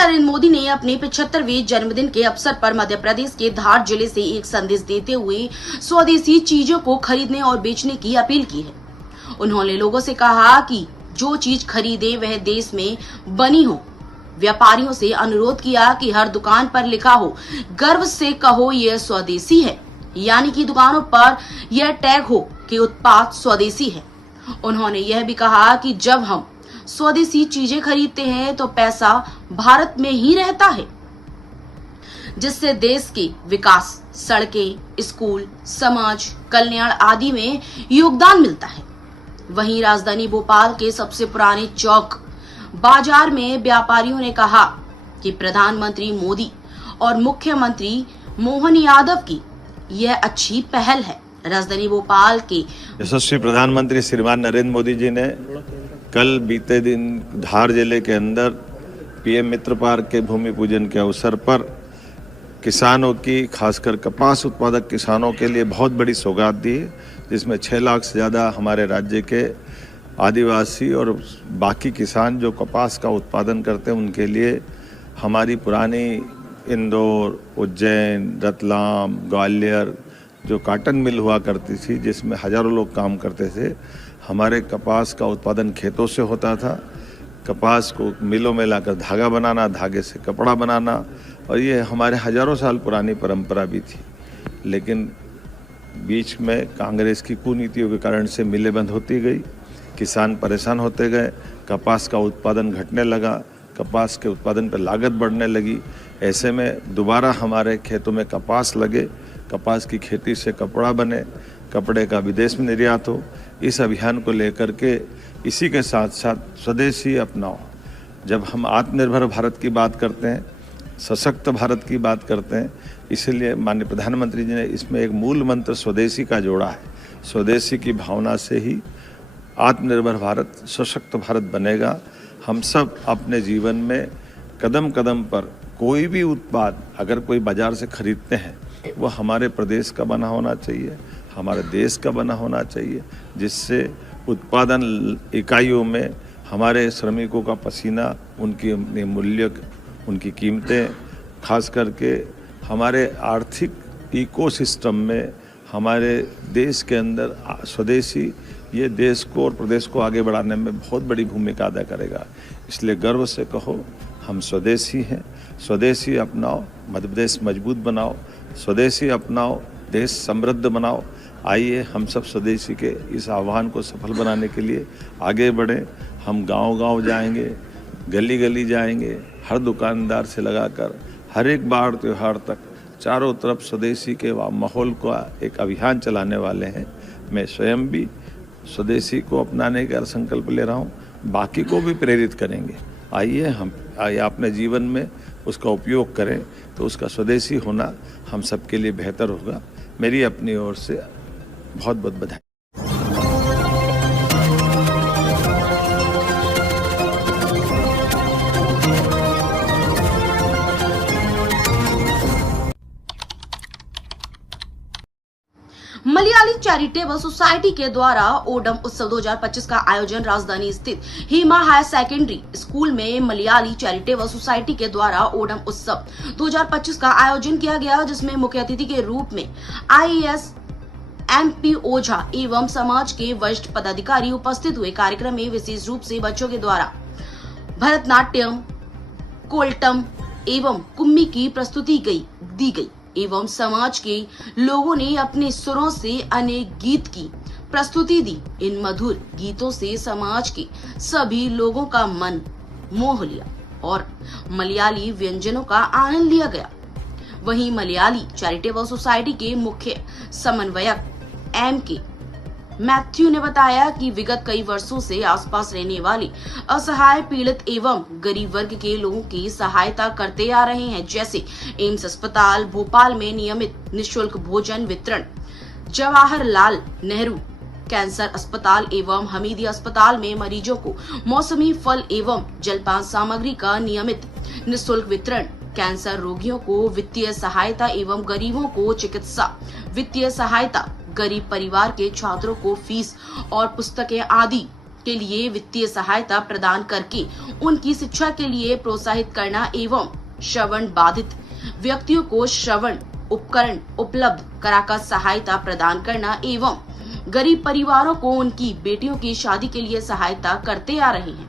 नरेंद्र मोदी ने अपने 75वें जन्मदिन के अवसर पर मध्य प्रदेश के धार जिले से एक संदेश देते हुए स्वदेशी चीजों को खरीदने और बेचने की अपील की है। उन्होंने लोगों से कहा कि जो चीज खरीदे वह देश में बनी हो। व्यापारियों से अनुरोध किया कि हर दुकान पर लिखा हो, गर्व से कहो यह स्वदेशी है, यानी कि दुकानों पर यह टैग हो कि उत्पाद स्वदेशी है। उन्होंने यह भी कहा कि जब हम स्वदेशी चीजें खरीदते हैं तो पैसा भारत में ही रहता है, जिससे देश के विकास, सड़कें, स्कूल, समाज कल्याण आदि में योगदान मिलता है। वहीं राजधानी भोपाल के सबसे पुराने चौक बाजार में व्यापारियों ने कहा कि प्रधानमंत्री मोदी और मुख्यमंत्री मोहन यादव की यह अच्छी पहल है। राजधानी भोपाल के यशस्वी प्रधानमंत्री श्रीमान नरेंद्र मोदी जी ने कल बीते दिन धार जिले के अंदर पीएम मित्र पार्क के भूमि पूजन के अवसर पर किसानों की, खासकर कपास उत्पादक किसानों के लिए बहुत बड़ी सौगात दी, जिसमें 6 लाख से ज़्यादा हमारे राज्य के आदिवासी और बाकी किसान जो कपास का उत्पादन करते हैं उनके लिए हमारी पुरानी इंदौर, उज्जैन, रतलाम, ग्वालियर जो काटन मिल हुआ करती थी, जिसमें हजारों लोग काम करते थे, हमारे कपास का उत्पादन खेतों से होता था। कपास को मिलों में लाकर धागा बनाना, धागे से कपड़ा बनाना, और ये हमारे हजारों साल पुरानी परंपरा भी थी। लेकिन बीच में कांग्रेस की कुनीतियों के कारण से मिलें बंद होती गई, किसान परेशान होते गए, कपास का उत्पादन घटने लगा, कपास के उत्पादन पर लागत बढ़ने लगी। ऐसे में दोबारा हमारे खेतों में कपास लगे, कपास की खेती से कपड़ा बने, कपड़े का विदेश में निर्यात हो। इस अभियान को लेकर के इसी के साथ साथ स्वदेशी अपनाओ। जब हम आत्मनिर्भर भारत की बात करते हैं, सशक्त भारत की बात करते हैं, इसलिए माननीय प्रधानमंत्री जी ने इसमें एक मूल मंत्र स्वदेशी का जोड़ा है। स्वदेशी की भावना से ही आत्मनिर्भर भारत, सशक्त भारत बनेगा। हम सब अपने जीवन में कदम कदम पर कोई भी उत्पाद अगर कोई बाजार से खरीदते हैं वो हमारे प्रदेश का बना होना चाहिए, हमारे देश का बना होना चाहिए, जिससे उत्पादन इकाइयों में हमारे श्रमिकों का पसीना, उनकी मूल्य, उनकी कीमतें, खास करके हमारे आर्थिक इकोसिस्टम में हमारे देश के अंदर स्वदेशी ये देश को और प्रदेश को आगे बढ़ाने में बहुत बड़ी भूमिका अदा करेगा। इसलिए गर्व से कहो हम स्वदेशी हैं, स्वदेशी अपनाओ, मध्य प्रदेश मजबूत बनाओ, स्वदेशी अपनाओ, देश समृद्ध बनाओ। आइए हम सब स्वदेशी के इस आह्वान को सफल बनाने के लिए आगे बढ़ें। हम गांव-गांव जाएंगे, गली गली जाएंगे, हर दुकानदार से लगाकर हर एक बार त्योहार तक चारों तरफ स्वदेशी के माहौल का एक अभियान चलाने वाले हैं। मैं स्वयं भी स्वदेशी को अपनाने का संकल्प ले रहा हूँ, बाकी को भी प्रेरित करेंगे। आइए अपने जीवन में उसका उपयोग करें तो उसका स्वदेशी होना हम सबके लिए बेहतर होगा। मेरी अपनी ओर से बहुत बहुत बधाई। मलयाली चैरिटेबल सोसाइटी के द्वारा ओणम उत्सव 2025 का आयोजन राजधानी स्थित हेमा हायर सेकेंडरी स्कूल में मलयाली चैरिटेबल सोसाइटी के द्वारा ओणम उत्सव 2025 का आयोजन किया गया, जिसमें मुख्य अतिथि के रूप में IAS MP ओझा एवं समाज के वरिष्ठ पदाधिकारी उपस्थित हुए। कार्यक्रम में विशेष रूप से बच्चों के द्वारा भरतनाट्यम, कोल्टम एवं कुम्मी की प्रस्तुति दी गई एवं समाज के लोगों ने अपने सुरों से अनेक गीत की प्रस्तुति दी। इन मधुर गीतों से समाज के सभी लोगों का मन मोह लिया और मलयाली व्यंजनों का आनंद लिया गया। वहीं मलयाली चैरिटेबल सोसाइटी के मुख्य समन्वयक MK मैथ्यू ने बताया कि विगत कई वर्षों से आसपास रहने वाले असहाय, पीड़ित एवं गरीब वर्ग के लोगों की सहायता करते आ रहे हैं। जैसे एम्स अस्पताल भोपाल में नियमित निःशुल्क भोजन वितरण, जवाहरलाल नेहरू कैंसर अस्पताल एवं हमीदी अस्पताल में मरीजों को मौसमी फल एवं जलपान सामग्री का नियमित निःशुल्क वितरण, कैंसर रोगियों को वित्तीय सहायता एवं गरीबों को चिकित्सा वित्तीय सहायता, गरीब परिवार के छात्रों को फीस और पुस्तकें आदि के लिए वित्तीय सहायता प्रदान करके उनकी शिक्षा के लिए प्रोत्साहित करना एवं श्रवण बाधित व्यक्तियों को श्रवण उपकरण उपलब्ध कराकर सहायता प्रदान करना एवं गरीब परिवारों को उनकी बेटियों की शादी के लिए सहायता करते आ रहे हैं।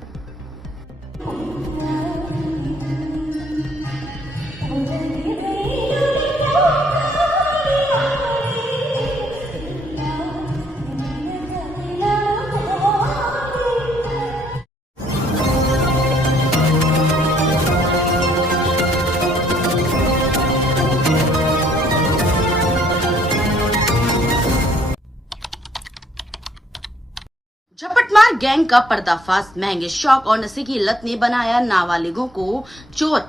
झपटमार गैंग का पर्दाफाश, महंगे शौक और नशे की लत ने बनाया नाबालिगों को चोर।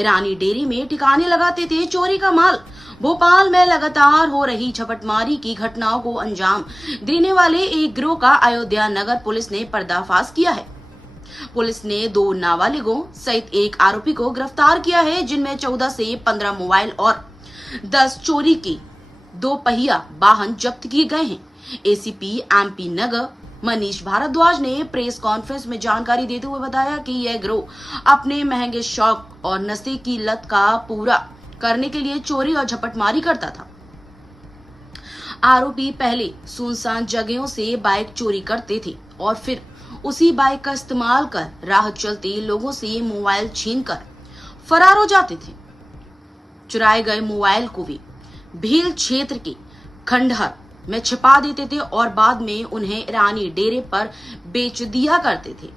ईरानी डेयरी में ठिकाने लगाते थे चोरी का माल। भोपाल में लगातार हो रही झपटमारी की घटनाओं को अंजाम देने वाले एक गिरोह का अयोध्या नगर पुलिस ने पर्दाफाश किया है। पुलिस ने 2 नाबालिगों सहित एक आरोपी को गिरफ्तार किया है, जिनमें 14 से 15 मोबाइल और 10 चोरी के 2 पहिया वाहन जब्त किए गए हैं। एसीपी एमपी नगर मनीष भारद्वाज ने प्रेस कॉन्फ्रेंस में जानकारी देते हुए बताया कि यह गिरोह अपने महंगे शौक और नशे की लत का पूरा करने के लिए चोरी और झपटमारी करता था। आरोपी पहले सुनसान जगहों से बाइक चोरी करते थे और फिर उसी बाइक का इस्तेमाल कर राह चलते लोगों से मोबाइल छीनकर फरार हो जाते थे। चुराए गए मोबाइल को वे भील क्षेत्र के खंडहर में छिपा देते थे और बाद में उन्हें ईरानी डेरे पर बेच दिया करते थे।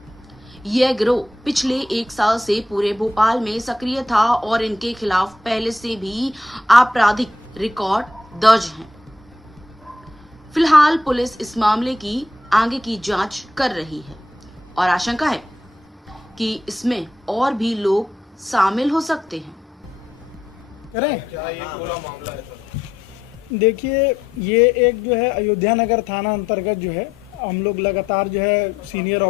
यह गिरोह पिछले 1 साल से पूरे भोपाल में सक्रिय था और इनके खिलाफ पहले से भी आपराधिक रिकॉर्ड दर्ज हैं। फिलहाल पुलिस इस मामले की आगे की जांच कर रही है और आशंका है कि इसमें और भी लोग शामिल हो सकते हैं। देखिए, ये एक जो है अयोध्या नगर थाना अंतर्गत जो है हम लोग लगातार जो है सीनियर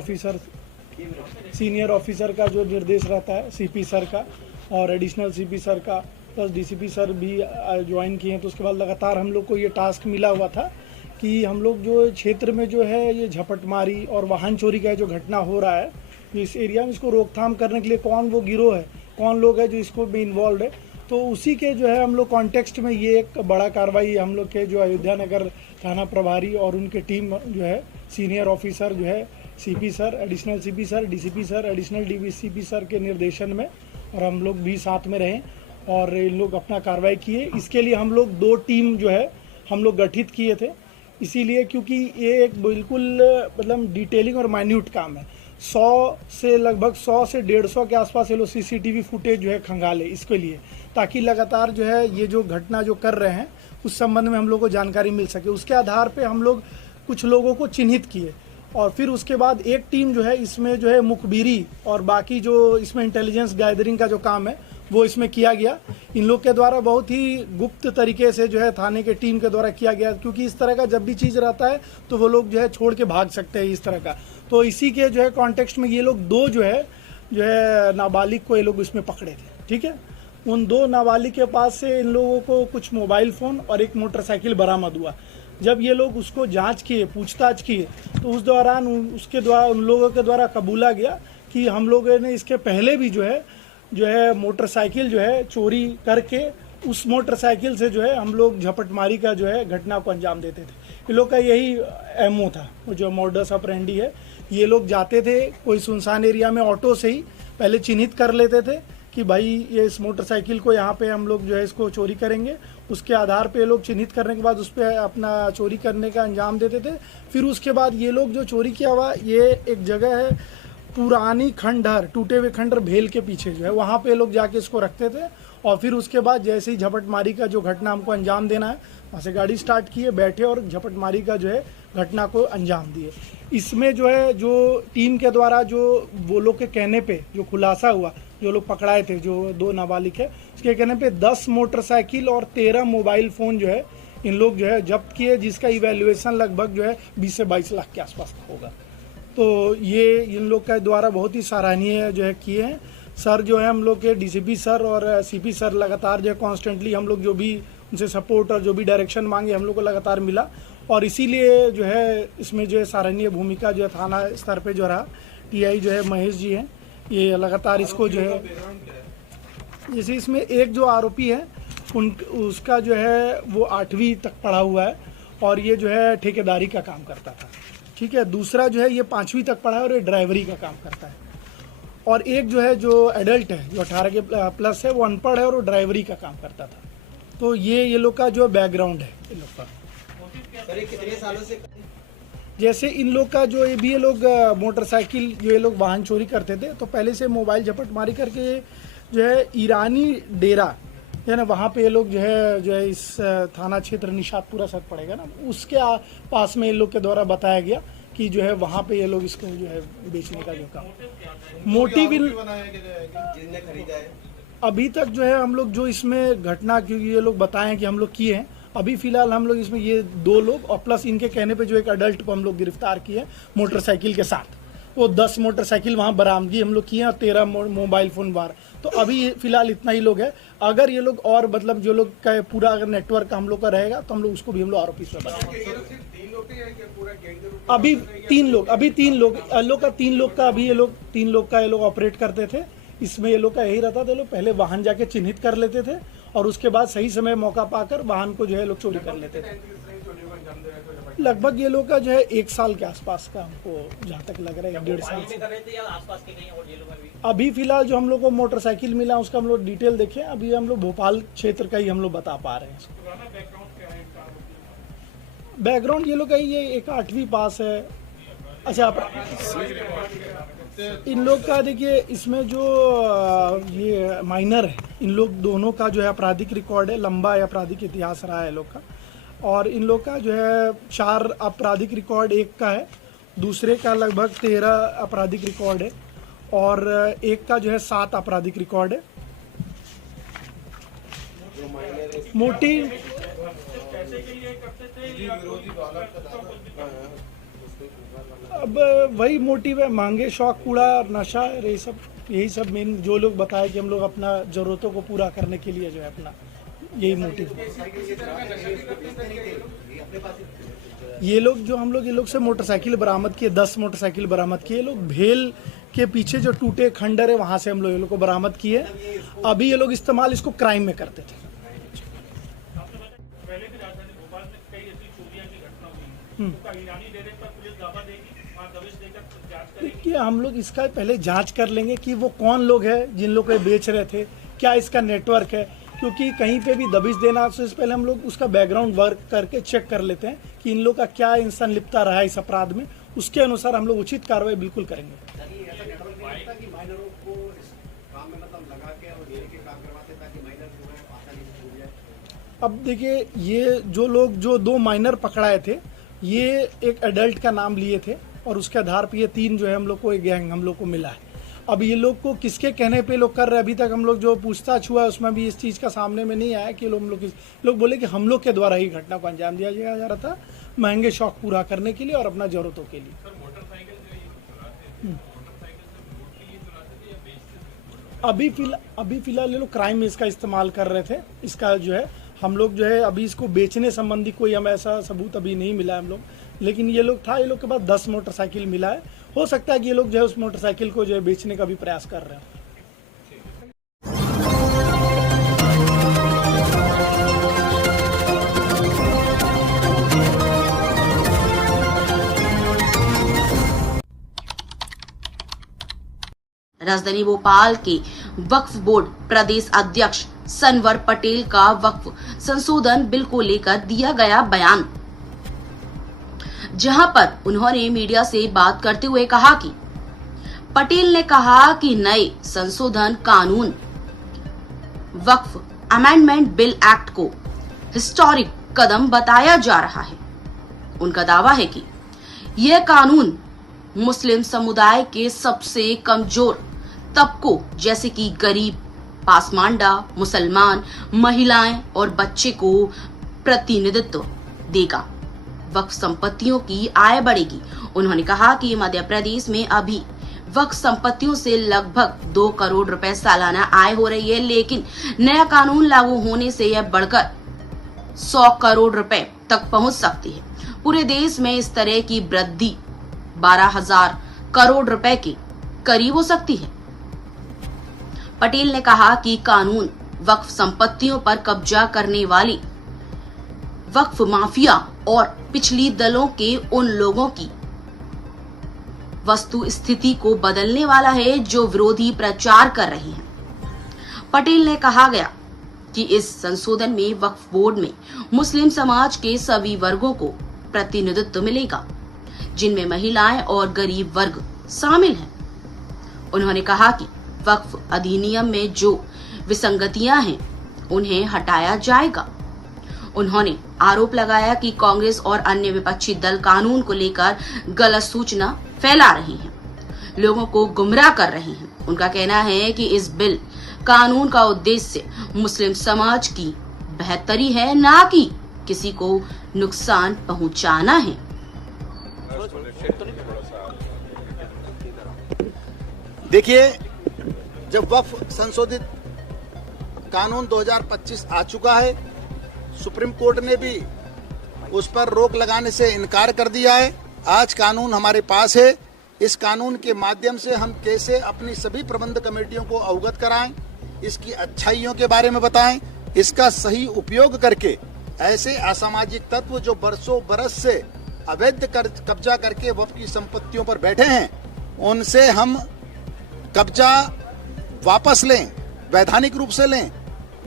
ऑफिसर का जो निर्देश रहता है, सीपी सर का और एडिशनल सीपी सर का प्लस डीसीपी सर भी ज्वाइन किए हैं। तो उसके बाद लगातार हम लोग को ये टास्क मिला हुआ था कि हम लोग जो क्षेत्र में जो है ये झपटमारी और वाहन चोरी का जो घटना हो रहा है, इस एरिया में इसको रोकथाम करने के लिए कौन वो गिरोह है, कौन लोग है जो इसको भी इन्वॉल्व है, तो उसी के जो है हम लोग कॉन्टेक्स्ट में ये एक बड़ा कार्रवाई हम लोग के जो अयोध्या नगर थाना प्रभारी और उनके टीम जो है सीनियर ऑफिसर जो है CP sir, additional CP sir, DCP sir, additional DCP sir के निर्देशन में और हम लोग भी साथ में रहे और इन लोग अपना कार्रवाई किए। इसके लिए हम लोग 2 टीम जो है हम लोग गठित किए थे, इसीलिए क्योंकि ये एक बिल्कुल मतलब डिटेलिंग और माइन्यूट काम है। 100 से 150 के आसपास ये लोग सीसीटीवी फुटेज जो है खंगाले इसके लिए, ताकि लगातार जो है ये जो घटना जो कर रहे हैं उस संबंध में हम लोग को जानकारी मिल सके। उसके आधार पे हम लोग कुछ लोगों को चिन्हित किए और फिर उसके बाद एक टीम जो है इसमें जो है मुखबिरी और बाकी जो इसमें इंटेलिजेंस गैदरिंग का जो काम है वो इसमें किया गया। इन लोग के द्वारा बहुत ही गुप्त तरीके से जो है थाने के टीम के द्वारा किया गया, क्योंकि इस तरह का जब भी चीज़ रहता है तो वो लोग जो है छोड़ के भाग सकते हैं इस तरह का। तो इसी के जो है कॉन्टेक्स्ट में ये लोग 2 जो है नाबालिग को ये लोग इसमें पकड़े थे। ठीक है, उन 2 नाबालिग के पास से इन लोगों को कुछ मोबाइल फ़ोन और एक मोटरसाइकिल बरामद हुआ। जब ये लोग उसको जांच किए, पूछताछ किए, तो उस दौरान उसके द्वारा उन लोगों के द्वारा कबूला गया कि हम लोगों ने इसके पहले भी जो है मोटरसाइकिल जो है चोरी करके उस मोटरसाइकिल से जो है हम लोग झपटमारी का जो है घटना को अंजाम देते थे। ये लोग का यही एमओ था, वो जो मॉडस ऑपरेंडी है। ये लोग जाते थे कोई सुनसान एरिया में ऑटो से ही पहले चिन्हित कर लेते थे कि भाई ये इस मोटरसाइकिल को यहाँ पे हम लोग जो है इसको चोरी करेंगे। उसके आधार पे लोग चिन्हित करने के बाद उस पर अपना चोरी करने का अंजाम देते थे। फिर उसके बाद ये लोग जो चोरी किया हुआ, ये एक जगह है पुरानी खंडहर, टूटे हुए खंडहर भेल के पीछे जो है वहाँ पे लोग जाके इसको रखते थे और फिर उसके बाद जैसे ही झपटमारी का जो घटना हमको अंजाम देना है, वहाँ से गाड़ी स्टार्ट किए, बैठे और झपटमारी का जो है घटना को अंजाम दिए। इसमें जो है जो टीम के द्वारा जो वो लोग के कहने पे जो खुलासा हुआ, जो लोग पकड़ाए थे, जो 2 नाबालिग है, उसके कहने पे 10 मोटरसाइकिल और 13 मोबाइल फ़ोन जो है इन लोग जो है जब्त किए, जिसका इवैल्यूएशन लगभग जो है 20 से 22 लाख के आसपास का होगा। तो ये इन लोग के द्वारा बहुत ही सराहनीय जो है किए हैं। सर जो है हम लोग के डीसीपी सर और सीपी सर लगातार जो है कॉन्स्टेंटली हम लोग जो भी उनसे सपोर्ट और जो भी डायरेक्शन मांगे हम लोग को लगातार मिला और इसीलिए जो है इसमें जो है सराहनीय भूमिका जो है थाना स्तर पे जो रहा टीआई जो है महेश जी हैं, ये लगातार इसको जो है, जैसे इसमें एक जो आरोपी है उसका जो है वो 8वीं तक पढ़ा हुआ है और ये जो है ठेकेदारी का काम करता था, ठीक है। दूसरा जो है ये 5वीं तक पढ़ा है और ये ड्राइवरी का काम करता है। और एक जो है जो एडल्ट है जो 18 के प्लस है वो अनपढ़ है और वो ड्राइवरी का काम करता था। तो ये लोग का जो बैकग्राउंड है इन लोग का। कितने सालों से जैसे इन लोग का जो ये लोग मोटरसाइकिल जो ये लोग वाहन चोरी करते थे, तो पहले से मोबाइल झपटमारी करके जो है ईरानी डेरा है ना, वहाँ पे ये लोग जो है इस थाना क्षेत्र निशातपुरा सर पड़ेगा ना, उसके पास में ये लोग के द्वारा बताया गया कि जो है वहाँ पे ये लोग इसको जो है बेचने का जो काम मोटिव जिसने खरीदा है अभी तक जो है हम लोग जो इसमें घटना क्योंकि ये लोग बताएं कि हम लोग किए हैं, अभी फिलहाल हम लोग इसमें ये 2 लोग और प्लस इनके कहने पे जो एक अडल्ट को हम लोग गिरफ्तार किए मोटरसाइकिल के साथ। वो 10 मोटरसाइकिल वहाँ बरामदगी हम लोग किए और 13 मोबाइल फोन बार। तो अभी फिलहाल इतना ही लोग है। अगर ये लोग और मतलब जो लोग का पूरा अगर नेटवर्क हम लोग का रहेगा तो हम लोग उसको भी हम लोग आरोपी से बनाएंगे। अभी 3 लोग अभी ये लोग 3 लोग का ये लोग ऑपरेट करते थे। इसमें ये लोग का यही रहता था, ये लोग पहले वाहन जाके चिन्हित कर लेते थे और उसके बाद सही समय मौका पाकर वाहन को जो है लोग चोरी कर लेते थे। लगभग ये लोग का जो है 1 साल के आसपास का हमको जहाँ तक लग रहा है 1.5 साल से। अभी फिलहाल जो हम लोग को मोटरसाइकिल मिला उसका हम लोग डिटेल देखें। अभी हम लोग भोपाल क्षेत्र का ही हम लोग बता पा रहे हैं। बैकग्राउंड ये लोग का ये एक 8वीं पास है। अच्छा, इन लोग का देखिए इसमें जो ये माइनर है, इन लोग दोनों का जो है आपराधिक रिकॉर्ड है, लंबा आपराधिक इतिहास रहा है लोग का। और इन लोग का जो है 4 आपराधिक रिकॉर्ड एक का है, दूसरे का लगभग 13 आपराधिक रिकॉर्ड है और एक का जो है 7 आपराधिक रिकॉर्ड है। मोटिव अब वही मोटिव है, मांगे शौक कूड़ा और नशा, यही सब मेन जो लोग बताए कि हम लोग अपना जरूरतों को पूरा करने के लिए जो है अपना यही मोटिव। ये लोग से मोटरसाइकिल बरामद किए, 10 मोटरसाइकिल बरामद किए। ये लोग भेल के पीछे जो टूटे खंडर है वहां से हम लोग ये लोग को बरामद किए। अभी ये लोग इस्तेमाल इसको क्राइम में करते थे। देखिए हम लोग इसका पहले जांच कर लेंगे कि वो कौन लोग हैं जिन लोग को बेच रहे थे, क्या इसका नेटवर्क है, क्योंकि कहीं पे भी दबिश देना से पहले हम लोग उसका बैकग्राउंड वर्क करके चेक कर लेते हैं कि इन लोग का क्या संलिप्तता रहा है इस अपराध में। उसके अनुसार हम लोग उचित कार्रवाई बिल्कुल करेंगे। अब देखिए ये जो लोग जो 2 माइनर पकड़ाए थे, ये एक एडल्ट का नाम लिए थे और उसके आधार पर ये 3 जो है हम लोग को एक गैंग हम लोग को मिला है। अब ये लोग को किसके कहने पे लोग कर रहे हैं, अभी तक हम लोग जो पूछताछ हुआ है उसमें भी इस चीज़ का सामने में नहीं आया कि लोग बोले कि हम लोग के द्वारा ही घटना को अंजाम दिया जा रहा था महंगे शौक पूरा करने के लिए और अपना जरूरतों के लिए। अभी फिलहाल ये लोग क्राइम में इसका इस्तेमाल कर रहे थे। इसका जो है हम लोग जो है अभी इसको बेचने संबंधी कोई हमें ऐसा सबूत अभी नहीं मिला हम लोग, लेकिन ये लोग के पास 10 मोटरसाइकिल मिला है। हो सकता है कि ये लोग जो है उस मोटरसाइकिल को जो है बेचने का भी प्रयास कर रहे हैं। राजधानी भोपाल के वक्फ बोर्ड प्रदेश अध्यक्ष सनवर पटेल का वक्फ संशोधन बिल को लेकर दिया गया बयान, जहां पर उन्होंने मीडिया से बात करते हुए कहा कि पटेल ने कहा कि नए संशोधन कानून वक्फ अमेंडमेंट बिल एक्ट को हिस्टोरिक कदम बताया जा रहा है। उनका दावा है कि यह कानून मुस्लिम समुदाय के सबसे कमजोर तबकों जैसे कि गरीब, पासमांडा, मुसलमान, महिलाएं और बच्चे को प्रतिनिधित्व देगा। वक्फ संपत्तियों की आय बढ़ेगी। उन्होंने कहा कि मध्य प्रदेश में अभी वक्फ संपत्तियों से लगभग 2 करोड़ रुपए सालाना आय हो रही है, लेकिन नया कानून लागू होने से यह बढ़कर 100 करोड़ रुपए तक पहुंच सकती है। पूरे देश में इस तरह की वृद्धि 12,000 करोड़ रुपए के करीब हो सकती है। पटेल ने कहा कि कानून वक्फ संपत्तियों पर कब्जा करने वाली वक्फ माफिया और पिछली दलों के उन लोगों की वस्तु स्थिति को बदलने वाला है जो विरोधी प्रचार कर रहे हैं। पटेल ने कहा गया कि इस संशोधन में वक्फ बोर्ड में मुस्लिम समाज के सभी वर्गों को प्रतिनिधित्व मिलेगा, जिनमें महिलाएं और गरीब वर्ग शामिल हैं। उन्होंने कहा कि वक्फ अधिनियम में जो विसंगतियां हैं उन्हें हटाया जाएगा। उन्होंने आरोप लगाया कि कांग्रेस और अन्य विपक्षी दल कानून को लेकर गलत सूचना फैला रही हैं, लोगों को गुमराह कर रही हैं। उनका कहना है कि इस बिल कानून का उद्देश्य मुस्लिम समाज की बेहतरी है, ना कि किसी को नुकसान पहुंचाना है। देखिए, जब वक्फ संशोधित कानून 2025 आ चुका है, सुप्रीम कोर्ट ने भी उस पर रोक लगाने से इनकार कर दिया है। आज कानून हमारे पास है। इस कानून के माध्यम से हम कैसे अपनी सभी प्रबंध कमेटियों को अवगत कराएं, इसकी अच्छाइयों के बारे में बताएं, इसका सही उपयोग करके ऐसे असामाजिक तत्व जो बरसों बरस से अवैध कब्जा करके वक्फ की संपत्तियों पर बैठे हैं, उनसे हम कब्जा वापस लें, वैधानिक रूप से लें,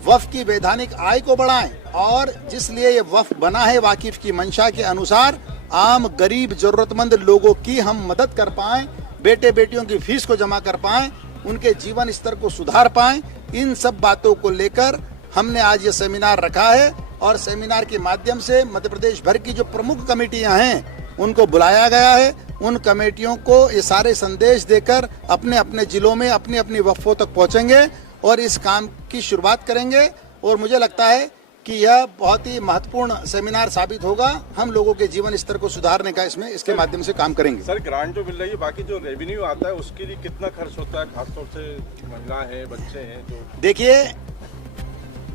वक्फ की वैधानिक आय को बढ़ाएं और जिसलिए ये वक्फ बना है वाकिफ की मंशा के अनुसार आम गरीब जरूरतमंद लोगों की हम मदद कर पाएं, बेटे बेटियों की फीस को जमा कर पाएं, उनके जीवन स्तर को सुधार पाएं। इन सब बातों को लेकर हमने आज ये सेमिनार रखा है और सेमिनार के माध्यम से मध्य प्रदेश भर की जो प्रमुख कमेटियां हैं उनको बुलाया गया है। उन कमेटियों को ये सारे संदेश देकर अपने अपने जिलों में अपनी अपनी वक्फों तक पहुंचेंगे और इस काम की शुरुआत करेंगे। और मुझे लगता है कि यह बहुत ही महत्वपूर्ण सेमिनार साबित होगा। हम लोगों के जीवन स्तर को सुधारने का इसके माध्यम से काम करेंगे। सर, ग्रांट जो मिल रही है, बाकी जो रेवेन्यू आता है उसके लिए कितना खर्च होता है, खासतौर से महिलाएं हैं, बच्चे हैं जो? देखिए,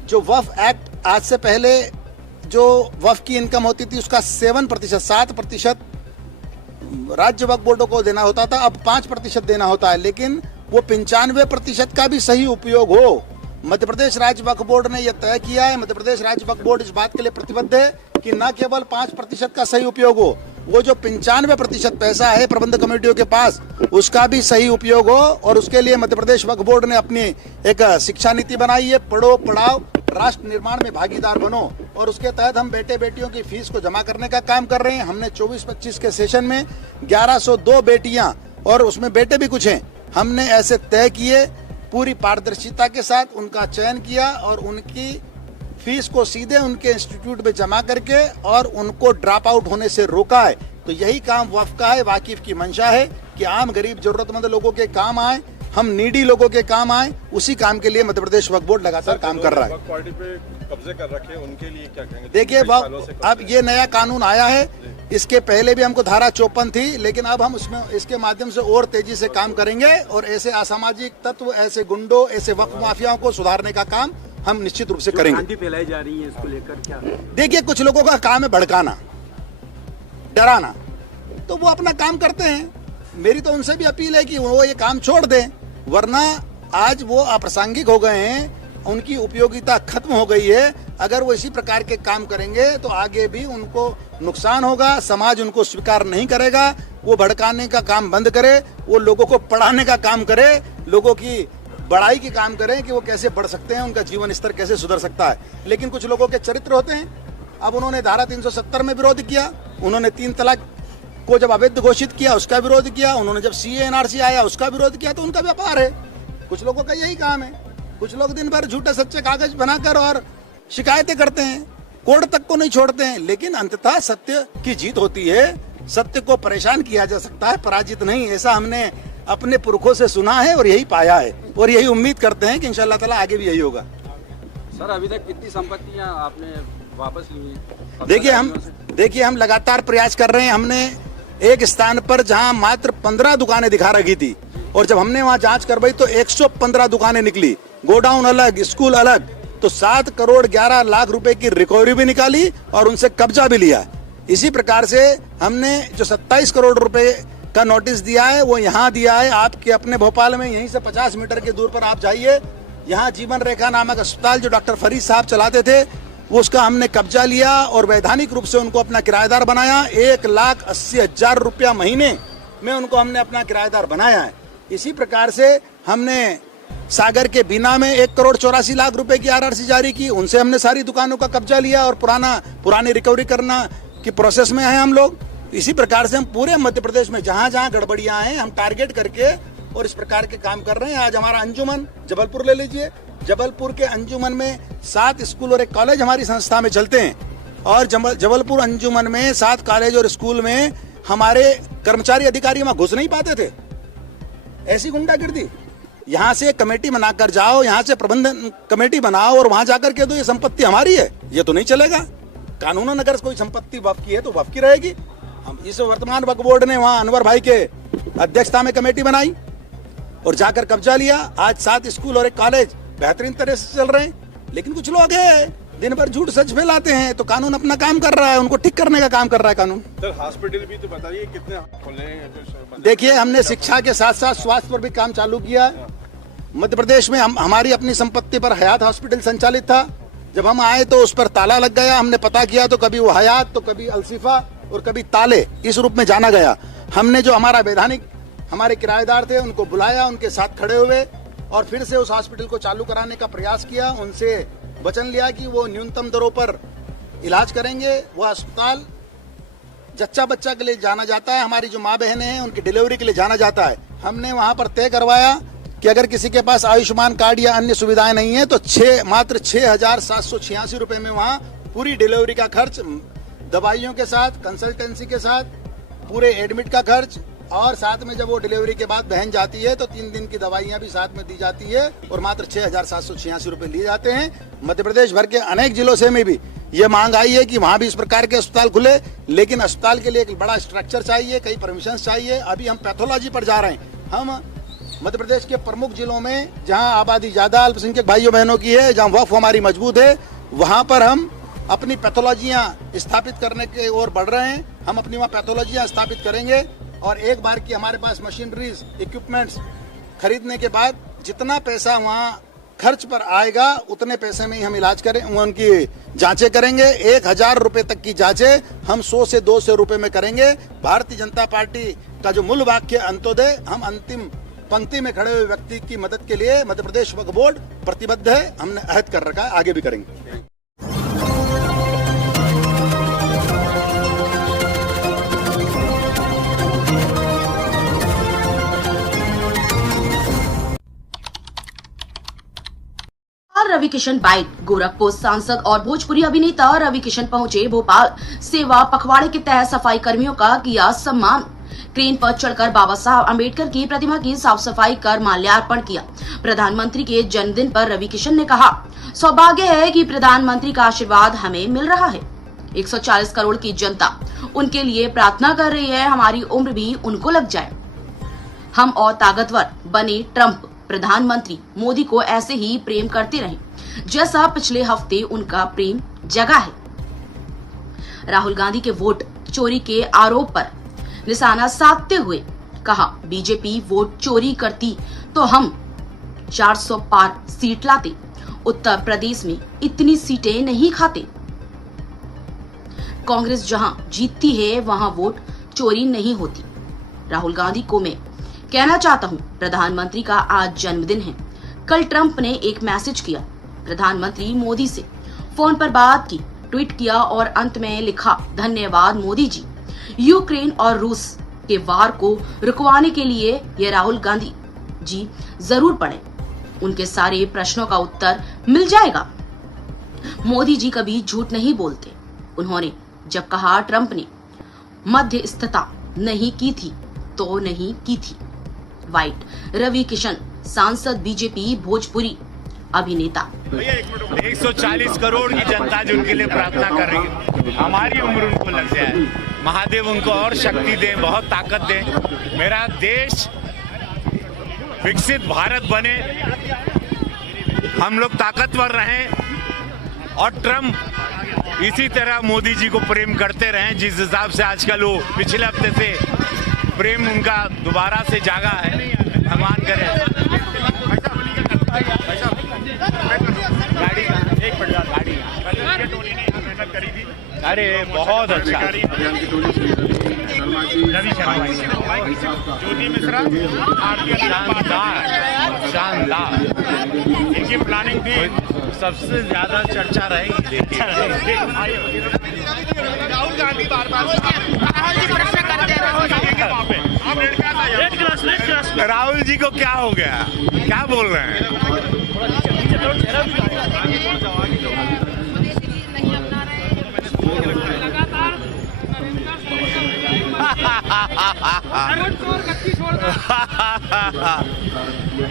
जो वक्फ एक्ट आज से पहले जो वक्फ की इनकम होती थी उसका 7% राज्य वक्फ बोर्डों को देना होता था, अब 5% देना होता है, लेकिन वो 95% का भी सही उपयोग हो। मध्य प्रदेश राज्य वक्फ बोर्ड ने यह तय किया है। मध्य प्रदेश राज्य वक्फ बोर्ड इस बात के लिए प्रतिबद्ध है कि न केवल 5% का सही उपयोग हो, वो जो 95% पैसा है प्रबंध कमेटियों के पास उसका भी सही उपयोग हो। और उसके लिए मध्य प्रदेश वक्फ बोर्ड ने अपनी एक शिक्षा नीति बनाई है, पढ़ो पढ़ाओ राष्ट्र निर्माण में भागीदार बनो, और उसके तहत हम बेटे बेटियों की फीस को जमा करने का काम कर रहे हैं। हमने 24-25 के सेशन में 1102 बेटियां और उसमें बेटे भी कुछ हैं, हमने ऐसे तय किए, पूरी पारदर्शिता के साथ उनका चयन किया और उनकी फीस को सीधे उनके इंस्टीट्यूट में जमा करके और उनको ड्रॉप आउट होने से रोका है। तो यही काम वक्फ का है, वाकिफ की मंशा है कि आम गरीब जरूरतमंद लोगों के काम आए, हम नीडी लोगों के काम आए। उसी काम के लिए मध्य प्रदेश वक्फ बोर्ड लगातार काम कर रहा है। पार्टी पे कब्जे कर रखे हैं, उनके लिए क्या कहेंगे? देखिए, अब ये नया कानून आया है, इसके पहले भी हमको धारा 54 थी, लेकिन अब हम उसमें इसके माध्यम से और तेजी से काम करेंगे और ऐसे असामाजिक तत्व, ऐसे गुंडों, ऐसे वक्फ माफियाओं को सुधारने का काम हम निश्चित रूप से करेंगे। फैलाई जा रही है, इसको लेकर क्या? देखिए, कुछ लोगों का काम है भड़काना, डराना, तो वो अपना काम करते हैं। मेरी तो उनसे भी अपील है कि वो ये काम छोड़ दें, वरना आज वो अप्रासंगिक हो गए हैं, उनकी उपयोगिता खत्म हो गई है। अगर वो इसी प्रकार के काम करेंगे तो आगे भी उनको नुकसान होगा, समाज उनको स्वीकार नहीं करेगा। वो भड़काने का काम बंद करे, वो लोगों को पढ़ाने का काम करे, लोगों की बढ़ाई की काम करें कि वो कैसे बढ़ सकते हैं, उनका जीवन स्तर कैसे सुधर सकता है। लेकिन कुछ लोगों के चरित्र होते हैं। अब उन्होंने धारा 370 में विरोध किया, उन्होंने 3 तलाक को जब अवैध घोषित किया उसका विरोध किया, उन्होंने जब CA NRC आया उसका विरोध किया, तो उनका व्यापार है। कुछ लोगों का यही काम है। कुछ लोग दिन भर झूठे सच्चे कागज बनाकर और शिकायतें करते हैं, कोर्ट तक को नहीं छोड़ते हैं, लेकिन अंततः सत्य की जीत होती है। सत्य को परेशान किया जा सकता है, पराजित नहीं। ऐसा हमने अपने पुरखों से सुना है और यही पाया है और यही उम्मीद करते हैं कि इंशाअल्लाह ताला आगे भी यही होगा। सर, अभी तक कितनी संपत्तियां आपने वापस ली हैं? देखिए हम लगातार प्रयास कर रहे हैं। हमने एक स्थान पर जहां मात्र 15 दुकानें दिखा रखी थी और जब हमने वहां जांच करवाई तो 115 दुकानें निकली, गोडाउन अलग, स्कूल अलग। तो 7 करोड़ 11 लाख रुपए की रिकवरी भी निकाली और उनसे कब्जा भी लिया। इसी प्रकार से हमने जो 27 करोड़ रुपए का नोटिस दिया है वो यहाँ दिया है आपके अपने भोपाल में, यहीं से 50 मीटर की दूर पर आप जाइए, यहाँ जीवन रेखा नामक अस्पताल जो डॉक्टर फरीद साहब चलाते थे वो उसका हमने कब्जा लिया और वैधानिक रूप से उनको अपना किराएदार बनाया। 1,80,000 रुपया महीने में उनको हमने अपना किराएदार बनाया है। इसी प्रकार से हमने सागर के बीना में 1,84,00,000 रुपए की आरआरसी जारी की, उनसे हमने सारी दुकानों का कब्जा लिया और पुरानी रिकवरी करना की प्रोसेस में हैं हम लोग। इसी प्रकार से हम पूरे मध्य प्रदेश में जहां जहां गड़बड़ियां हैं हम टारगेट करके और इस प्रकार के काम कर रहे हैं। आज हमारा अंजुमन जबलपुर ले लीजिए, जबलपुर के अंजुमन में 7 स्कूल और 1 कॉलेज हमारी संस्था में चलते हैं और जबलपुर अंजुमन में 7 कॉलेज और स्कूल में हमारे कर्मचारी अधिकारी वहां घुस नहीं पाते थे। ऐसी गुंडागिर्दी, यहाँ से कमेटी बनाकर जाओ, यहाँ से प्रबंधन कमेटी बनाओ और वहां जाकर के दो ये संपत्ति हमारी है, ये तो नहीं चलेगा। कानूनन अगर कोई संपत्ति वक्फ की है तो वक्फ की रहेगी। हम इस वर्तमान वक्फ बोर्ड ने वहां अनवर भाई के अध्यक्षता में कमेटी बनाई और जाकर कब्जा लिया। आज 7 स्कूल और 1 कॉलेज बेहतरीन तरह से चल रहे हैं, लेकिन कुछ लोग हैं दिन भर झूठ सच फैलाते हैं, तो कानून अपना काम कर रहा है, उनको ठीक करने का काम कर रहा है कानून। सर हॉस्पिटल भी तो बताइए कितने खुले हैं? देखिए हमने शिक्षा के साथ साथ स्वास्थ्य पर भी काम चालू किया। मध्य प्रदेश में हमारी अपनी संपत्ति पर हयात हॉस्पिटल संचालित था। जब हम आए तो उस पर ताला लग गया। हमने पता किया तो कभी वो हयात तो कभी अलसिफा और कभी ताले इस रूप में जाना गया। हमने जो हमारा वैधानिक हमारे किराएदार थे उनको बुलाया, उनके साथ खड़े हुए और फिर से उस हॉस्पिटल को चालू कराने का प्रयास किया। उनसे वचन लिया कि वो न्यूनतम दरों पर इलाज करेंगे। वो अस्पताल जच्चा बच्चा के लिए जाना जाता है, हमारी जो माँ बहनें हैं उनकी डिलीवरी के लिए जाना जाता है। हमने वहां पर तय करवाया कि अगर किसी के पास आयुष्मान कार्ड या अन्य सुविधाएं नहीं है तो मात्र 6,786 रुपए में वहां पूरी डिलीवरी का खर्च, दवाइयों के साथ, कंसल्टेंसी के साथ, पूरे एडमिट का खर्च और साथ में जब वो डिलीवरी के बाद बहन जाती है तो 3 दिन की दवाइयां भी साथ में दी जाती है और मात्र 6,786 रुपए लिए जाते हैं। मध्य प्रदेश भर के अनेक जिलों से में भी ये मांग आई है कि वहां भी इस प्रकार के अस्पताल खुले, लेकिन अस्पताल के लिए एक बड़ा स्ट्रक्चर चाहिए, कई परमिशन चाहिए। अभी हम पैथोलॉजी पर जा रहे हैं। हम मध्य प्रदेश के प्रमुख जिलों में जहां आबादी ज्यादा अल्पसंख्यक भाइयों बहनों की है, जहां वक्फ हमारी मजबूत है, वहां पर हम अपनी पैथोलॉजियां स्थापित करने की ओर बढ़ रहे हैं। हम अपनी वहां पैथोलॉजियां स्थापित करेंगे और एक बार की हमारे पास मशीनरीज, इक्विपमेंट्स खरीदने के बाद जितना पैसा वहां खर्च पर आएगा उतने पैसे में ही हम इलाज करें, उनकी जांचें करेंगे। 1,000 रुपए तक की जांचें हम 100 से 200 रुपए में करेंगे। भारतीय जनता पार्टी का जो मूल वाक्य अंत्योदय, हम अंतिम पंक्ति में खड़े हुए व्यक्ति की मदद के लिए मध्य प्रदेश वक्फ बोर्ड प्रतिबद्ध है। हमने अहद कर रखा है, आगे भी करेंगे। रवि किशन बाइट। गोरखपुर सांसद और भोजपुरी अभिनेता रवि किशन पहुंचे भोपाल। सेवा पखवाड़े के तहत सफाई कर्मियों का किया सम्मान। क्रेन पर चढ़कर बाबा साहब अम्बेडकर की प्रतिमा की साफ सफाई कर माल्यार्पण किया। प्रधानमंत्री के जन्मदिन पर रवि किशन ने कहा, सौभाग्य है कि प्रधानमंत्री का आशीर्वाद हमें मिल रहा है। 140 करोड़ की जनता उनके लिए प्रार्थना कर रही है, हमारी उम्र भी उनको लग जाए। हम और ताकतवर बने ट्रंप प्रधानमंत्री मोदी को ऐसे ही प्रेम करते रहे जैसा पिछले हफ्ते उनका प्रेम जगा है। राहुल गांधी के वोट चोरी के आरोप पर निशाना साधते हुए कहा, बीजेपी वोट चोरी करती तो हम 400 पार सीट लाते। उत्तर प्रदेश में इतनी सीटें नहीं खाते। कांग्रेस जहां जीतती है वहां वोट चोरी नहीं होती। राहुल गांधी को मैं कहना चाहता हूं, प्रधानमंत्री का आज जन्मदिन है। कल ट्रंप ने एक मैसेज किया, प्रधानमंत्री मोदी से फोन पर बात की, ट्वीट किया और अंत में लिखा, धन्यवाद मोदी जी। यूक्रेन और रूस के वार को रुकवाने के लिए ये राहुल गांधी जी जरूर पढ़ें, उनके सारे प्रश्नों का उत्तर मिल जाएगा। मोदी जी कभी झूठ नहीं बोलते। उन्होंने जब कहा ट्रंप ने मध्यस्थता नहीं की थी तो नहीं की थी। वाइट। रवि किशन सांसद बीजेपी भोजपुरी अभिनेता। 140 करोड़ की जनता जो उनके लिए प्रार्थना कर रही है, हमारी उम्र उनको लग जाए। महादेव उनको और शक्ति दे, बहुत ताकत दे। मेरा देश विकसित भारत बने, हम लोग ताकतवर रहें और ट्रम्प इसी तरह मोदी जी को प्रेम करते रहें जिस हिसाब से आजकल वो पिछले हफ्ते से प्रेम उनका दोबारा से जागा है। भगवान करे। अरे बहुत अच्छा। ज्योति मिश्रा शानदार। इनकी प्लानिंग थी। सबसे ज्यादा चर्चा रहेगी। राहुल गांधी बार-बार राहुल जी को क्या हो गया? क्या बोल रहे हैं?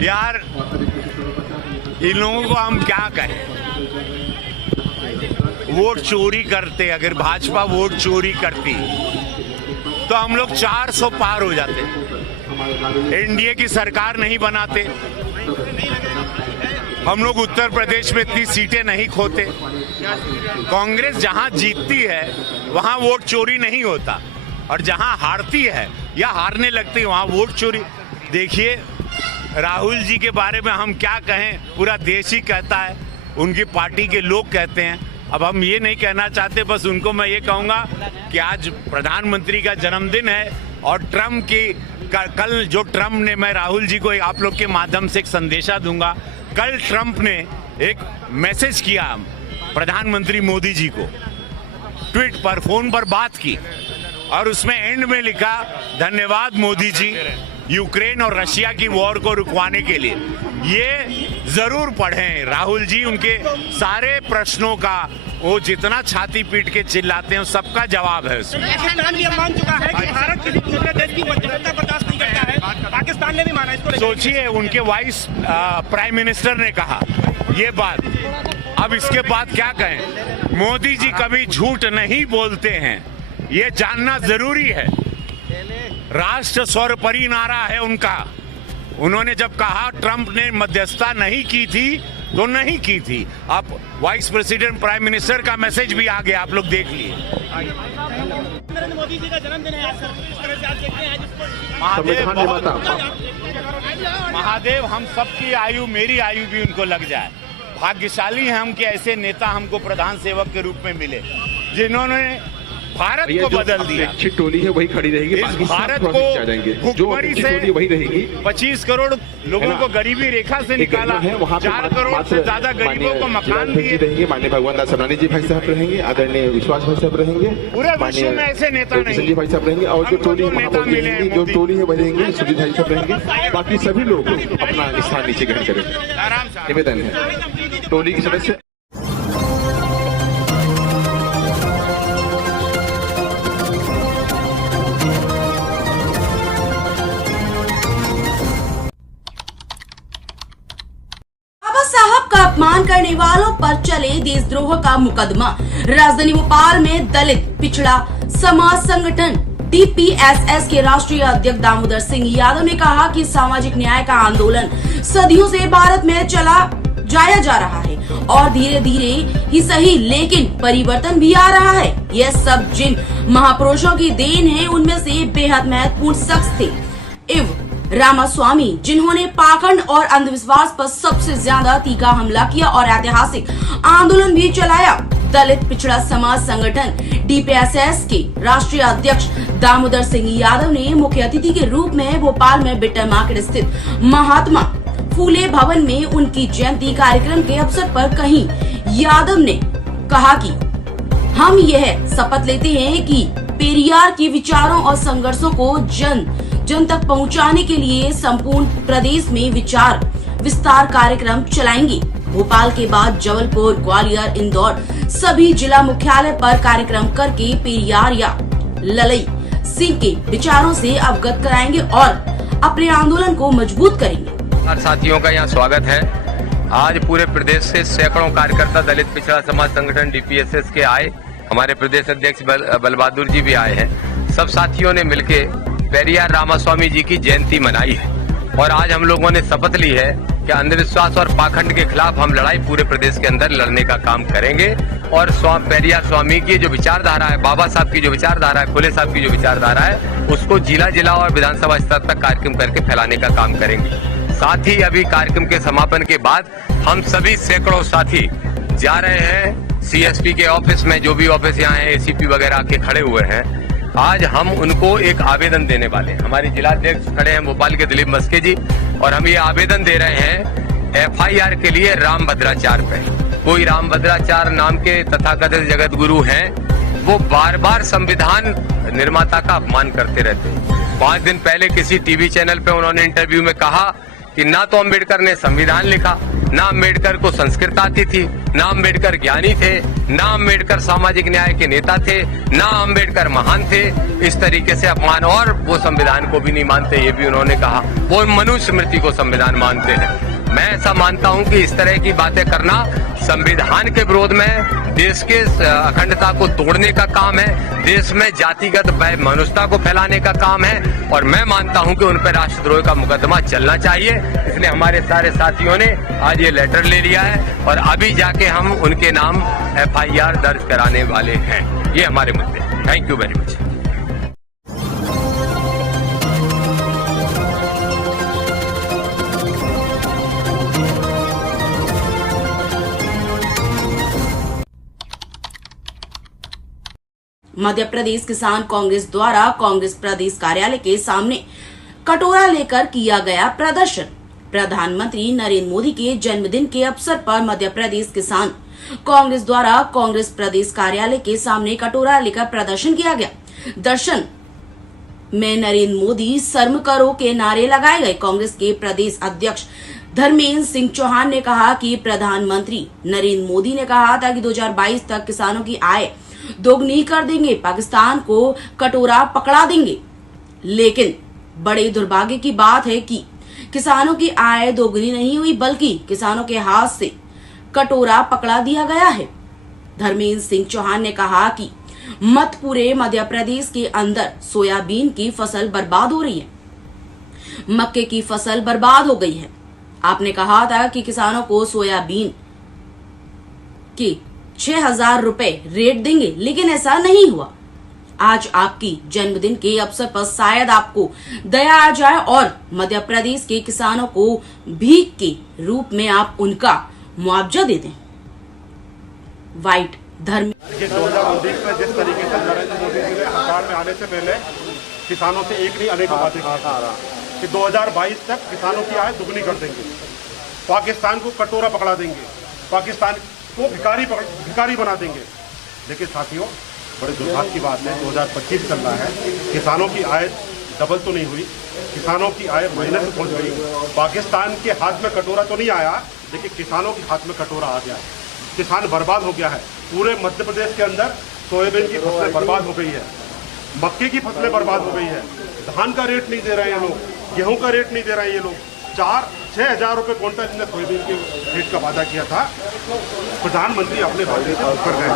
यार इन लोगों को हम क्या कहें? वोट चोरी करते, अगर भाजपा वोट चोरी करती तो हम लोग 400 पार हो जाते, एनडीए की सरकार नहीं बनाते, हम लोग उत्तर प्रदेश में इतनी सीटें नहीं खोते। कांग्रेस जहां जीतती है वहां वोट चोरी नहीं होता, और जहां हारती है या हारने लगती है वहां वोट चोरी। देखिए राहुल जी के बारे में हम क्या कहें, पूरा देश ही कहता है, उनकी पार्टी के लोग कहते हैं। अब हम ये नहीं कहना चाहते, बस उनको मैं ये कहूँगा कि आज प्रधानमंत्री का जन्मदिन है और ट्रम्प की कल जो ट्रम्प ने, मैं राहुल जी को आप लोग के माध्यम से एक संदेशा दूंगा, कल ट्रम्प ने एक मैसेज किया प्रधानमंत्री मोदी जी को, ट्वीट पर, फोन पर बात की, और उसमें एंड में लिखा धन्यवाद मोदी जी यूक्रेन और रशिया की वॉर को रुकवाने के लिए। ये जरूर पढ़ें राहुल जी, उनके सारे प्रश्नों का वो जितना छाती पीट के चिल्लाते हैं सबका जवाब है उसमें। पाकिस्तान भी मान चुका है कि भारत किसी दूसरे देश की मध्यस्थता बर्दाश्त नहीं करता है। पाकिस्तान ने भी माना इसको। सोचिए उनके वाइस प्राइम मिनिस्टर ने कहा ये बात। अब इसके बाद क्या कहें? मोदी जी कभी झूठ नहीं बोलते हैं, ये जानना जरूरी है। राष्ट्र सर्वोपरि नारा है उनका। उन्होंने जब कहा ट्रंप ने मध्यस्थता नहीं की थी तो नहीं की थी। अब वाइस प्रेसिडेंट प्राइम मिनिस्टर का मैसेज भी आ गया, आप लोग देख लिए। नरेंद्र मोदी जी का जन्मदिन है आज सर, इस तरह से आज देखते हैं आज महादेव हम सबकी आयु, मेरी आयु भी उनको लग जाए। भाग्यशाली हैं हम कि ऐसे नेता हमको प्रधान सेवक के रूप में मिले जिन्होंने भारत को बदल दिया। अच्छी टोली है वही खड़ी रहेगी, इस भारत को भुखमरी से वही रहेगी। 25 करोड़ लोगों को गरीबी रेखा से निकाला, 4 करोड़ से ज्यादा गरीबों को मकान दिए रहेंगे। माननीय भगवान दास सबरानी जी भाई साहब रहेंगे, आदरणीय विश्वास भाई साहब रहेंगे, पूरे विश्व में ऐसे नेता नहीं, संजय भाई साहब रहेंगे, और जो टोली जो टोली है वही रहेंगे, सुजीत भाई साहब रहेंगे। बाकी सभी लोग अपना स्थान नीचे ग्रहण करेंगे, निवेदन है टोली के सदस्य। साहब का अपमान करने वालों पर चले देशद्रोह का मुकदमा। राजधानी भोपाल में दलित पिछड़ा समाज संगठन DPSS के राष्ट्रीय अध्यक्ष दामोदर सिंह यादव ने कहा कि सामाजिक न्याय का आंदोलन सदियों से भारत में चला जाया जा रहा है और धीरे धीरे ही सही लेकिन परिवर्तन भी आ रहा है। यह सब जिन महापुरुषों की देन है उनमें से बेहद महत्वपूर्ण शख्स थे रामास्वामी, जिन्होंने पाखंड और अंधविश्वास पर सबसे ज्यादा तीखा हमला किया और ऐतिहासिक आंदोलन भी चलाया। दलित पिछड़ा समाज संगठन DPSS के राष्ट्रीय अध्यक्ष दामोदर सिंह यादव ने मुख्य अतिथि के रूप में भोपाल में बिट्टल मार्केट स्थित महात्मा फूले भवन में उनकी जयंती कार्यक्रम के अवसर पर कहीं यादव ने कहा कि हम यह शपथ लेते हैं कि पेरियार के विचारों और संघर्षों को जन तक पहुंचाने के लिए संपूर्ण प्रदेश में विचार विस्तार कार्यक्रम चलाएंगे। भोपाल के बाद जबलपुर, ग्वालियर, इंदौर सभी जिला मुख्यालय पर कार्यक्रम करके पेरियार या ललई सिंह के विचारों से अवगत कराएंगे और अपने आंदोलन को मजबूत करेंगे। साथियों का यहाँ स्वागत है। आज पूरे प्रदेश से सैकड़ों कार्यकर्ता दलित पिछड़ा समाज संगठन DPSS के आए, हमारे प्रदेश अध्यक्ष बल बहादुर जी भी आए हैं। सब साथियों ने मिलके पेरियार रामास्वामी जी की जयंती मनाई है और आज हम लोगों ने शपथ ली है कि अंधविश्वास और पाखंड के खिलाफ हम लड़ाई पूरे प्रदेश के अंदर लड़ने का काम करेंगे और पेरियार स्वामी की जो विचारधारा है, बाबा साहब की जो विचारधारा है, फुले साहब की जो विचारधारा है, उसको जिला जिला और विधानसभा स्तर तक कार्यक्रम करके फैलाने का काम करेंगे। साथ ही अभी कार्यक्रम के समापन के बाद हम सभी सैकड़ों साथी जा रहे हैं सीएसपी के ऑफिस में, जो भी ऑफिस यहाँ है, एसीपी वगैरह के खड़े हुए हैं। आज हम उनको एक आवेदन देने वाले हैं। हमारे जिलाध्यक्ष खड़े हैं भोपाल के दिलीप मस्के जी, और हम ये आवेदन दे रहे हैं एफआईआर के लिए रामभद्राचार्य पे। कोई रामभद्राचार्य नाम के तथाकथित जगत गुरु हैं, वो बार बार संविधान निर्माता का अपमान करते रहते हैं। 5 दिन पहले किसी टीवी चैनल पे उन्होंने इंटरव्यू में कहा कि ना तो अम्बेडकर ने संविधान लिखा, ना अम्बेडकर को संस्कृत आती थी, ना अम्बेडकर ज्ञानी थे, ना अम्बेडकर सामाजिक न्याय के नेता थे, ना अम्बेडकर महान थे। इस तरीके से अपमान, और वो संविधान को भी नहीं मानते, ये भी उन्होंने कहा। वो मनुस्मृति को संविधान मानते हैं। मैं ऐसा मानता हूं कि इस तरह की बातें करना संविधान के विरोध में, देश के अखंडता को तोड़ने का काम है, देश में जातिगत मनुष्यता को फैलाने का काम है, और मैं मानता हूं कि उन पर राष्ट्रद्रोह का मुकदमा चलना चाहिए। इसलिए हमारे सारे साथियों ने आज ये लेटर ले लिया है और अभी जाके हम उनके नाम एफआईआर दर्ज कराने वाले हैं। ये हमारे मुद्दे। Thank you very much. Madhya Pradesh Kisan Congress द्वारा कांग्रेस प्रदेश कार्यालय के सामने कटोरा लेकर किया गया प्रदर्शन। प्रधानमंत्री नरेंद्र मोदी के जन्मदिन के अवसर पर मध्य प्रदेश किसान कांग्रेस द्वारा कांग्रेस प्रदेश कार्यालय के सामने कटोरा लेकर प्रदर्शन किया गया। दर्शन में नरेंद्र मोदी शर्म करो के नारे लगाए गए। कांग्रेस के प्रदेश अध्यक्ष धर्मेंद्र सिंह चौहान ने कहा कि प्रधानमंत्री नरेंद्र मोदी ने कहा था कि 2022 तक किसानों की आय दोगुनी कर देंगे, पाकिस्तान को कटोरा पकड़ा देंगे। लेकिन बड़े दुर्भाग्य की बात है कि किसानों की आय दोगुनी नहीं हुई, बल्कि किसानों के हाथ से कटोरा पकड़ा दिया गया है। धर्मेंद्र सिंह चौहान ने कहा कि पूरे मध्य प्रदेश के अंदर सोयाबीन की फसल बर्बाद हो रही है, मक्के की फसल बर्बाद हो गई है। आपने कहा था कि किसानों को सोयाबीन की 6,000 रुपए रेट देंगे, लेकिन ऐसा नहीं हुआ। आज आपकी जन्मदिन के अवसर पर शायद आपको दया आ जाए और मध्य प्रदेश के किसानों को भीख के रूप में आप उनका मुआवजा दे दें। वाइट धर्म 2019 में जिस तरीके से नरेंद्र मोदी जी ने सरकार में आने से पहले किसानों से एक नहीं अनेक बातें कि 2022 तक किसानों की आय दुगनी कर देंगे, पाकिस्तान को कटोरा पकड़ा देंगे, पाकिस्तान को भिखारी बना देंगे। देखिए साथियों, बड़े दुर्भाग्य की बात है, 2025 चल रहा है, किसानों की आय डबल तो नहीं हुई, किसानों की आय महीने से पहुंच गई। पाकिस्तान के हाथ में कटोरा तो नहीं आया, लेकिन किसानों के हाथ में कटोरा आ गया है। किसान बर्बाद हो गया है। पूरे मध्य प्रदेश के अंदर सोयाबीन की फसलें बर्बाद हो गई है, मक्के की फसलें बर्बाद हो गई है, धान का रेट नहीं दे रहे हैं ये लोग, गेहूं का रेट नहीं दे रहे हैं ये लोग। 6,000 रुपये क्विंटल इनने सोयाबीन के रेट का वादा किया था, प्रधानमंत्री अपने वादे से मुकर गए।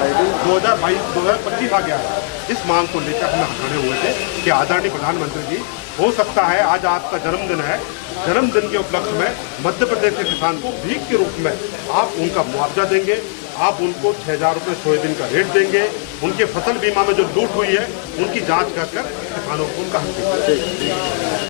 2025 आ गया है। इस मांग को लेकर हम खड़े हुए थे कि आदरणीय प्रधानमंत्री जी, हो सकता है आज आपका जन्मदिन है, जन्मदिन के उपलक्ष्य में मध्य प्रदेश के किसान को भीख के रूप में आप उनका मुआवजा देंगे, आप उनको 6,000 रुपये सोयाबीन का रेट देंगे, उनके फसल बीमा में जो लूट हुई है उनकी जांच कर किसानों को उनका हक देंगे।